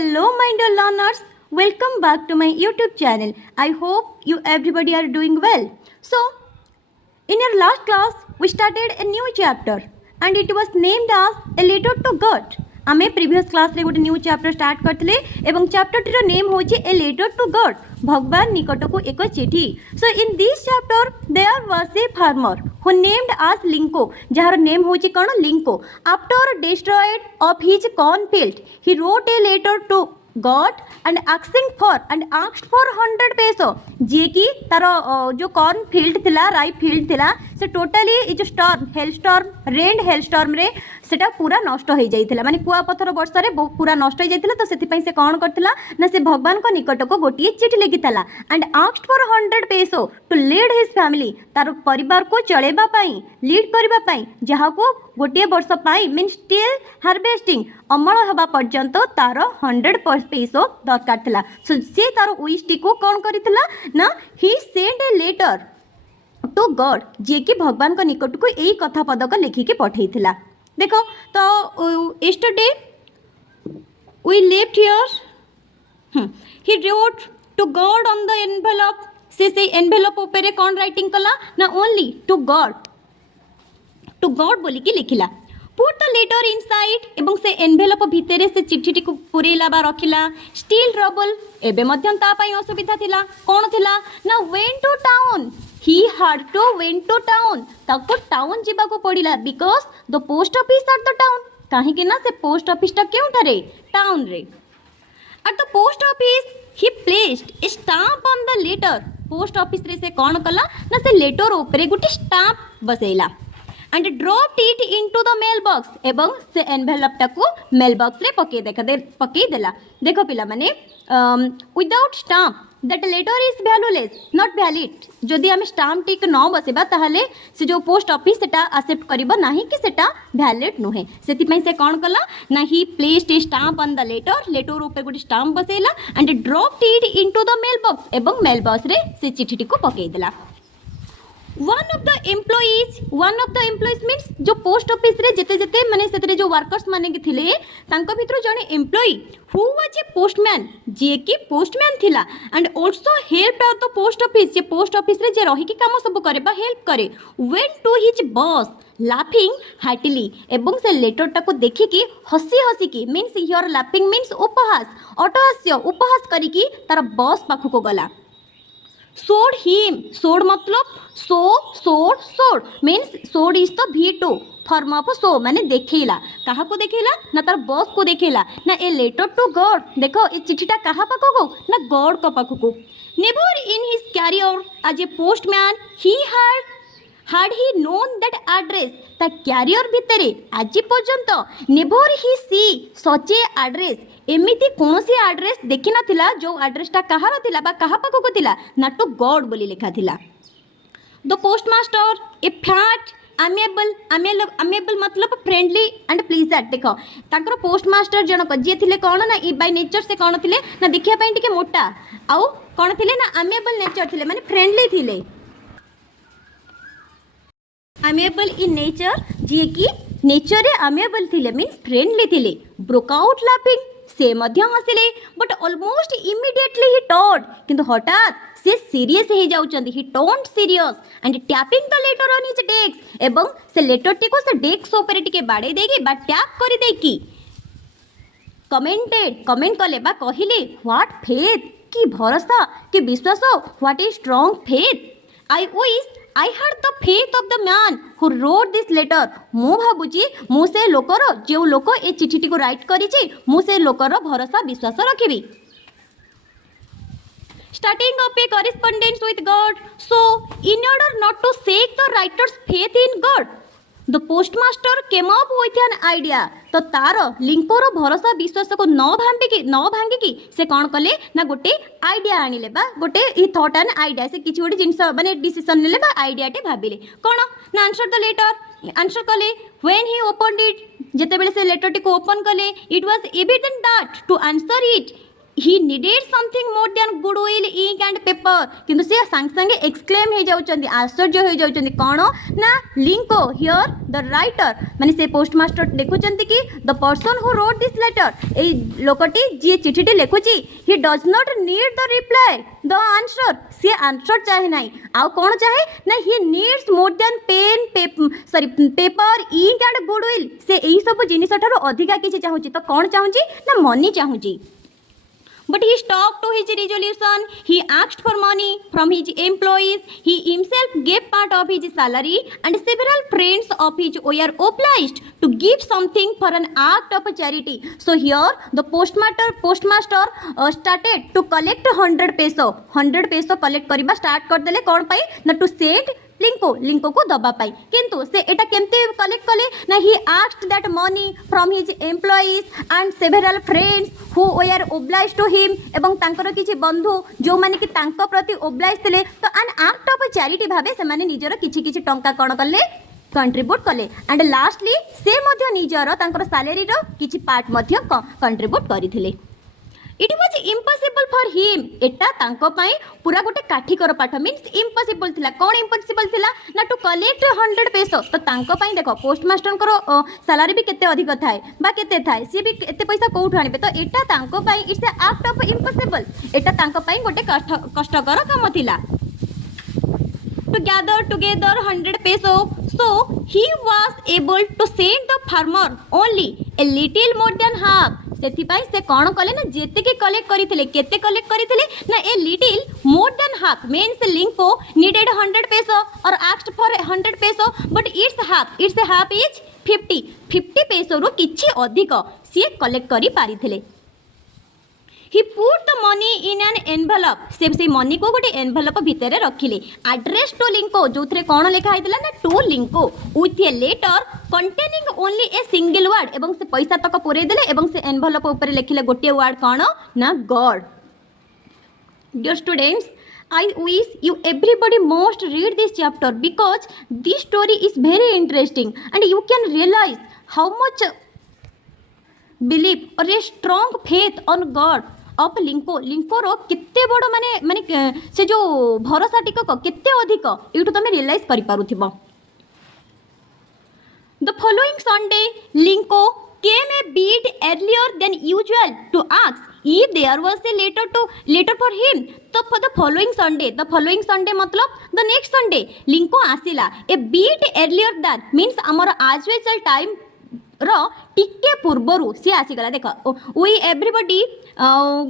Hello, my dear learners. Welcome back to my YouTube channel. I hope you everybody are doing well. So, in your last class, we started a new chapter and it was named as A Letter to God. आमे previous class रे गोटे new chapter start करथिले एवं chapter टीर name होची ए letter to God भगवान निकट को एक चिठी. So in this chapter there was a farmer who named as Lencho जार नेम होची कोन Lencho. After destroyed of his corn field he wrote a letter to God and asked for 100 peso जी की तार जो कॉर्न फील्ड थिला राई field थिला से टोटाली ये जो हेल स्टॉर्म रे सेटा पूरा नष्ट हो जाइथिला माने कुआ पत्थर वर्षा रे पूरा नष्ट हो जाइथिला. तो सेति पई से कोन करथिला ना से भगवान को निकट को गोटिए चिठी लिखितला and asked for 100 peso to lead his family तार परिवार को चलेबा पई लीड करबा पई जहा को गोटिए वर्ष पई मीन स्टिल हार्वेस्टिंग अमल हबा पर्यंत तार 100 पेसो दरकार थिला. सो से तार विश टी को कोन करथिला ना he send a letter to God जे कि भगवान को निकट को यही कथा पदक लिखिकी पठेइथिला. देखो तो yesterday we left here he wrote to God on the envelope. से envelope ऊपर कौन राइटिंग कला ना only to God बोली की लिखिला. पुट द लेटर इनसाइड एवं से एनवेलप भितर से चिट्ठी को पुरेला बा रखिला. स्टिल ट्रबल एबे मध्यम ता पई असुविधा थिला. कोन थिला ना went to town he had to went to town ताको टाउन जीवा को पड़िला because the post office at the town काहे कि ना से पोस्ट ऑफिस टा केउठारे टाउन रे. At the post office he placed a stamp on the letter post office रे से कोन कला ना से लेटर ऊपर गुटी स्टाम्प बसेला and dropped it into the mail box एवं से एनवेलप टाको मेल बॉक्स रे पकई देला. देखो पिला माने without stamp that letter is valueless not valid. जदि आम स्टाम्प टिक न बसेबा ताहले से जो पोस्ट ऑफिस सेटा एक्सेप्ट करिबो नाही कि सेटा वैलिड नुहे. सेति पई से कोन कला ना ही placed a stamp on the letter ऊपर गोटे स्टाम्प बसेला and dropped it into the mail box एवं मेल बॉक्स रे से चिट्ठी को पकई देला. One of the employees means जो पोस्ट ऑफिस रे जेते माने सेतरे जो वर्कर्स माने थिले तांको भितरो जने employee who was a postman जे कि पोस्टमैन थिला and also help the post office जे पोस्ट ऑफिस रे जे रही की काम सब करे बा हेल्प करे. Went to his boss laughing heartily एवं से लेटर टाको देखि की हसी की मीन्स हियर लाफिंग मीन्स उपहास अटहास्य उपहास करी की तार बॉस पाखु को गला. सोड हिम सोड मतलब sowed means sowed is the V2 form of sow माने देखेला कहा को देखेला ना तार बॉस को देखेला ना ए लेटर टू गॉड. देखो ए चिठीटा कहा पाखो को ना गॉड को पाखो को. Never in his career as a postman he had he known that address ता कैरियर भितरे आज पर्यंत never he C such A address एमिति कोनोसी एड्रेस देखि नथिला जो एड्रेसटा कहार थिला बा कहा पाखो को थिला ना टू गॉड बोली लिखा थिला. द पोस्टमास्टर ए फैट अमेबल मतलब फ्रेंडली एंड प्लीजर. देखो ताकर पोस्टमास्टर जनक जे थिले कोन ना बाय नेचर से कोन थिले ना देखिया पई टिके मोटा आउ कोन थिले ना अमेबल नेचर थिले माने फ्रेंडली थिले अमेबल इन नेचर जी की नेचर रे अमेबल थिले मीन्स फ्रेंडली थिले. ब्रोक आउट लाफिंग से मध्यम हसिले बट ऑलमोस्ट इमीडिएटली ही टॉड किंतु हठात से सीरियस हो जाउचंदी. He toned serious and tapping the letter on his desk एवं से लेटर टी को से डेस्क ऊपर टिके बाडे देगी बा टैप करि देकी कमेंट कले बा कहिले व्हाट फेथ की भरोसा की विश्वास what is strong faith. I had the faith of the man who wrote this letter. मु भाबुची मु से लोकर जो लोक ए चिठी को राइट करिछि मु से लोकर भरोसा विश्वास रखिबी. Starting up a correspondence with God. So, in order not to shake the writer's faith in God, the postmaster came up with an idea. तो तार लिंकोर भरोसा विश्वास को न भांगी से कौन कले ना गोटे आइडिया आनिले बा गोटे ही थॉट एंड आइडिया से किछि गोटे जिंस माने डिसीजन नेले बा आइडिया टे भाबिले कोन ना आंसर द लेटर आंसर कले व्हेन ही ओपनड इट जेते बेले से लेटर टी को ओपन कले it was evident that to answer it he needed something more than goodwill, ink and paper. किंतु से संग संगे एक्सक्लेम हो जाउछन्ती, आश्चर्य हो जाउछन्ती कोन ना लिंको हियर द राइटर माने से पोस्टमास्टर देखुछन्ती कि the person who wrote this letter ए लोकटी जे चिठीटी लेखुची he does not need the reply the answer, से आंसर चाहे नाही आ कोन चाहे ना he needs more than pen paper ink and goodwill, से एही सब जिनिस ठारो अधिका किछि चाहुची तो कोन चाहुची ना money चाहुची. But he stuck to his resolution. He asked for money from his employees. He himself gave part of his salary, and several friends of his were obliged to give something for an act of charity. So here the postmaster started to collect 100 peso. 100 peso collect करिबा start कर देले कोन पाई ना to send लिंको को दबा पाई. किंतु से एटा केमते collect कले ना he asked that money from his employees and several friends who were obliged to him, एवं तांकर किछि बंधु जो माने कि तांको प्रति ओब्लाइज थिले तो एन एक्ट ऑफ चैरिटी भाबे से माने निजर किछि किछि टंका कोन कले कंट्रीब्यूट कले एंड लास्टली से मध्य निजर तांकर सैलरी रो किछि पार्ट मध्य कंट्रीब्यूट करिथिले. It was impossible for him, एटा तांको पाई पूरा गोटे काठिकर पाठ मीन्स इम्पॉसिबल थिला. कोन इम्पॉसिबल थिला ना टू कलेक्ट 100 पेसो, तो तांको पाई देखो पोस्टमास्टर को सैलरी भी केते अधिक थाए बा केते थाए सी भी एते पैसा कोठु आनिबे, तो एटा तांको पाई it's a act of impossible, एटा तांको पाई गोटे कष्टकर काम थिला. To gather together 100 peso, so he was able to send the farmer only a little more than half. सेथिपाई से कौन कले ना जेते के कलेक्ट करिथिले केते कलेक्ट करिथिले ना a little more than half means Lencho needed 100 peso और asked for 100 peso but it's half is 50 peso रु किछि अधिक सी कलेक्ट करि पारिथिले. He put the money in an envelope, से मनी को गोटे एनवेलप भितर रखिले. एड्रेस टू लिंको जो थे कौन लिखा होता ना to Lencho with a letter containing only a single word, एवं से पैसा तक पुरे देले एवं से एनवेलप ऊपर लिखिले गोटे वर्ड कौन ना God. Dear students, I wish you everybody must read this chapter because this story is very interesting and you can realize how much belief or a strong faith on God of Lencho रो केते बड़ माने माने से जो भरोसा टिकक केते अधिक एठू तुम रियलाइज करि पारुथिबो. The following Sunday Lencho came a bit earlier than usual to ask if there was a letter for him. तो for the following Sunday मतलब the next Sunday लिंको आसिला a bit earlier than means हमर as usual time रो टिके पूर्वरु सी आसीगला. देख we everybody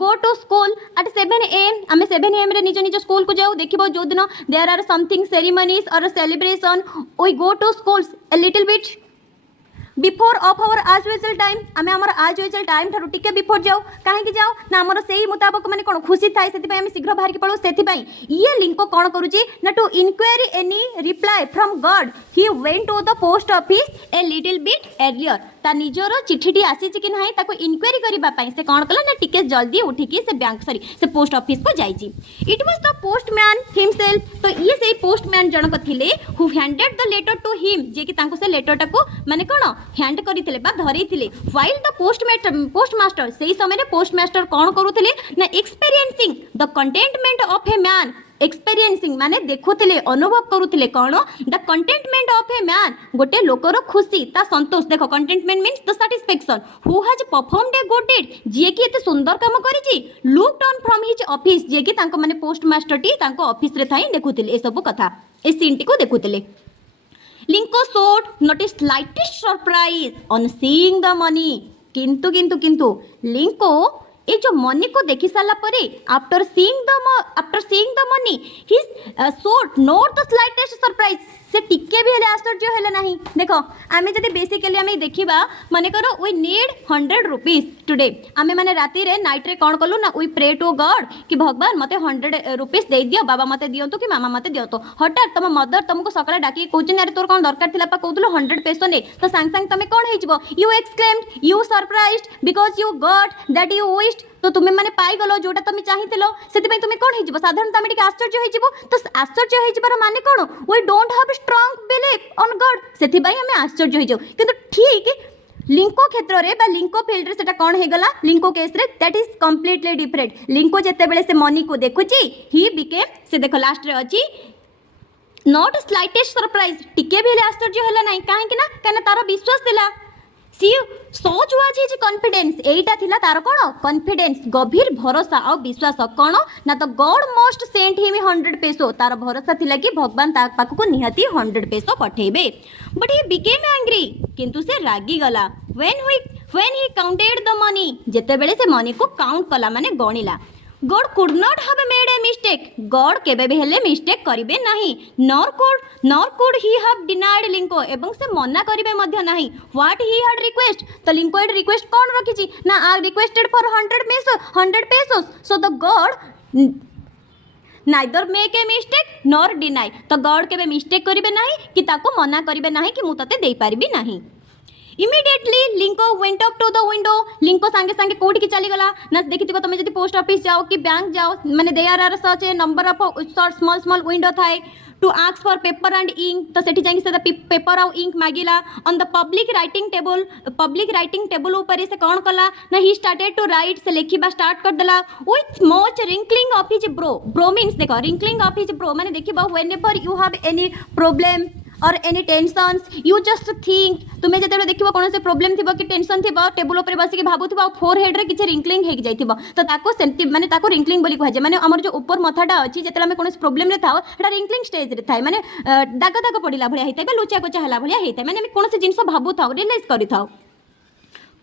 go to school at 7 AM. आम 7 AM रे निज निज स्कूल को जाऊ देखिबो जो दिन देयर आर समथिंग सेरेमनीज और celebration we go to schools a little bit before of our आज यूजुअल टाइम. आम आम आज यूजुअल टाइम ठारू टिके बिफोर जाऊ कहीं जाऊ ना आमर से मुताबक माने कोन खुशी थाए से आम शीघ्र बाहर पड़ू. से ये लिंको कौन करुच्ची ना to inquiry any reply from God he went to the post office a little bit earlier. ता निजर चिठीटी आसी कि ना ताको इनक्वायरी करने से कौन कला ना टिके जल्दी उठिकी से बैंक से पोस्ट ऑफिस को जाइए. It was the postman himself. तो ये से पोस्टमैन जनक थिले who handed the letter to him जे कि तांको से लेटर टाको माने कोन हैंड करिथिले बा धरिथिले. व्हाइल द पोस्टमास्टर से समय रे पोस्टमास्टर कौन करुथिले ना experiencing the contentment of a man. Experiencing माने देखुथिले अनुभव करुथिले कौन the contentment of a man गोटे लोकर खुशी ता संतोष. देखो contentment means the satisfaction who has performed a good deed जे कि एते सुंदर काम करिछि. Looked on from his office जे कि तांको माने पोस्टमास्टर टी तांको ऑफिस रे थाई देखुथिले ए सब कथा ए सीन टी को देखुथिले. लिंको showed not a slightest surprise on seeing the money. किंतु लिंको ये जो मनी को देखी सारा परे after seeing the money he showed not the slightest surprise. से टिके भी हेले आश्चर्य हेले नहीं. देखो आमे जदि बेसिकली आमे देखिबा माने करो वी नीड 100 रुपीस टुडे. आमे माने राती रे नाइट रे कोन कलु ना वी प्रे टू गॉड कि भगवान मते 100 रुपीस दे दियो, बाबा मते दियंतु कि मामा मते दियंतु. हठात तम मदर तुमको सकाळे डाकी कहउछन अरे तोर कोन दरकार थिला पा कहउतलो 100 पेसो ने तो सांग तमे कोन हेजबो you exclaimed you surprised because you got that you wished. तो तुम्हें मैंने पाई गलो जोटा तुम चाहिथिलो सेति तुम्हें कौन हो साधारण तुम टिके आश्चर्य हो. तो आश्चर्य हो माने कौन we don't have strong belief on God. से आश्चर्य हो. किंतु ठीक लिंको क्षेत्र रे बा लिंको फील्ड रे सेटा कोन हे गला लिंको केस रे दैट इज कंप्लीटली डिफरेंट लिंको जेते बेले से मनी को देखुची ही बिकेम से देखो लास्ट रे अछि नॉट स्लाइटेस्ट सरप्राइज टिके भी आश्चर्य होला नाही काहे कि ना तार विश्वास दिला सी सोच वाज हिज कॉन्फिडेंस एटा थिला तार कोन कॉन्फिडेंस गभीर भरोसा और विश्वास कोन ना तो God must send him 100 peso तार भरोसा थिला कि भगवान ता पाख को निहाती 100 पेसो पठेबे बट ही बिकेम एंग्री किंतु से रागी गला when he counted the money जेते बेले से मनी को काउंट कला माने गणिला God could not have made a mistake. God केबे भी हेले मिस्टेक करिबे नाही. Nor could he have denied Linko. एवं से मना करिबे मध्य नाही. What he had request. तो Linko had request कौन रखिची ना I requested for 100 pesos. So the God neither make a mistake nor deny. तो God केबे मिस्टेक करिबे नाही कि ताको मना करिबे नाही कि मु तते देई पारिबी नाही. Immediately Lencho went up to the window Lencho सांगे सांगे कोठी की चली गला ना देखिथिबो तमे जदी पोस्ट ऑफिस जाओ कि बैंक जाओ माने there are such a number of small window थाए to ask for paper and ink तो सेठी जाई से पेपर और इंक मागिला on the public writing table ऊपर से कोन कला ना ही स्टार्टेड टू राइट से लिखिबा स्टार्ट कर देला with much wrinkling of his brow means देखो रिंकलिंग ऑफ हिज ब्रो माने देखिबो whenever you have any problem or any tensions you just think तुम्हें जिते देखो कौन से प्रोब्लेम थी कि टेंशन थी टेबुल पर बसिक भावुब आ फोर हेड रे किसी रिंकलिंग हो जाए तो ताको सेंटी माने ताको रिंकलिंग बोली कहुए माने हमर जो ऊपर मथाटा अच्छी जिते आम कौन प्रोब्लेम रे था रिंकलिंग स्टेज रे थाए माने दाग दाग पड़ा भाया होता है लुचा कोचा है भाया होता है माने कौन जिन भावु था रियलाइज करि था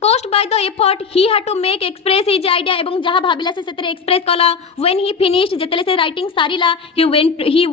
caused by the effort he had to make express his idea एवं जहाँ भाविला से सेतरे express कला when he finished जेतले से writing सारिला he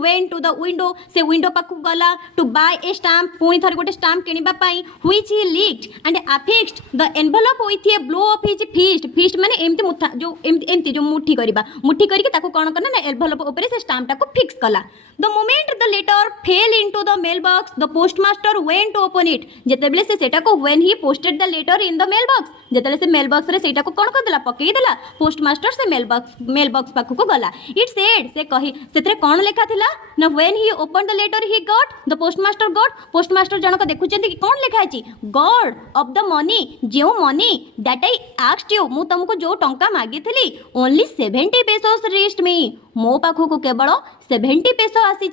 went to the window से window पाखु गला to buy a stamp पुणी थरे गोटे stamp किनिबा pi which he licked and affixed the envelope with a blow of his fist माने एमती मुठा जो एमती जो मुट्ठी करके ताको कोन करना ना envelope ऊपर से stamp टाको fix कला the moment the letter fell into the mailbox the postmaster went to open it जेतेबेले से सेटा को when he posted the letter in the mailbox जेतेले से mailbox रे सेटा को कोन कर देला पकई देला postmaster से mailbox पाखु को गला it said से कही सेतरे कोन लेखा थिला ना when he opened the letter he got the postmaster जण को देखुचंती कि कोन लेखा अछि god of the money जो money that I asked you मु तुमको जो टंका मागी थिली only 70 pesos reached me मो पाखु को केवल 70 पेसो आसी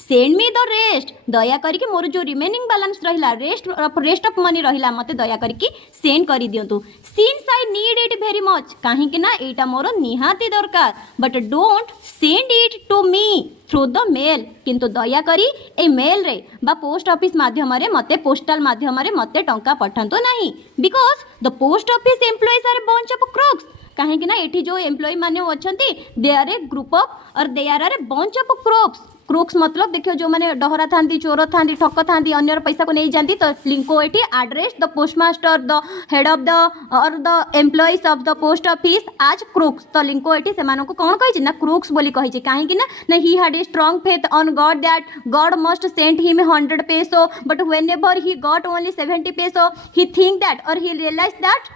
सेंड मी द रेस्ट दया करके मोर जो रिमेनिंग बैलेंस रहिला रेस्ट ऑफ मनी रहिला मते दया करके सेंड करी दियंतु since I need it very much काहे कि ना एटा मोर निहाती दरकार but don't send it to me through the mail किंतु दया करी ए मेल रे बा पोस्ट ऑफिस माध्यम रे मते पोस्टल माध्यम रे मते टंका पठांतो नहीं because the post office employees are bunch of crooks कहीं ना ये जो एम्प्लॉय मैंने अच्छा they are a group of or they are a bunch of crooks मतलब देखियो जो मैंने डहरा था चोर था ठक था अन्यर पैसा को नहीं जाती तो लिंको ये address the postmaster the head of the or the employees of the post office as crooks तो लिंको ये से कौन कही ना क्रोक्स बोली कही कहीं ना he had a strong faith on God that God must send him 100 peso but whenever he got only 70 peso he think that or he realize that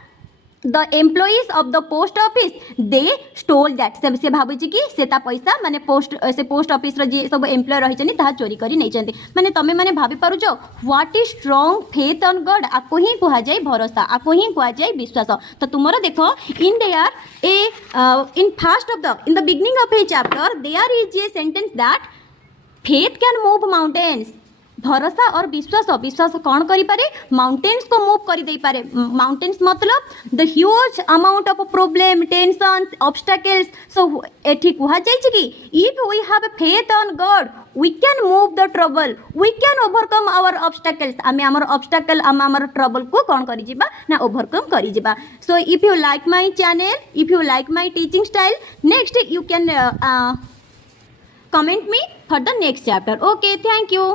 the employees of the post office they stole that से भाबुची कि सेता पैसा माने post office रो जे सब employ रही छनी ता चोरी करी नै छथि माने तमे माने भाबी पारुछ what is strong faith on God आको ही कुहा जाय भरोसा आको ही कुहा जाय विश्वास तो तुमरो देखो in there a in the beginning of a chapter there is a sentence that faith can move mountains भरोसा और विश्वास कौन करि पारे माउंटेन्स को मूव कर दे पारे माउंटेन्स मतलब the huge amount of problem tensions obstacles so एठी कुहा जाय कि if we have faith on God we can move the trouble we can overcome our obstacles आमे हमर ऑब्स्टैकल हमर ट्रबल को कौन करि जिबा ना ओवरकम करि जिबा so if you like my channel if you like my teaching style next you can comment me for the next chapter okay thank you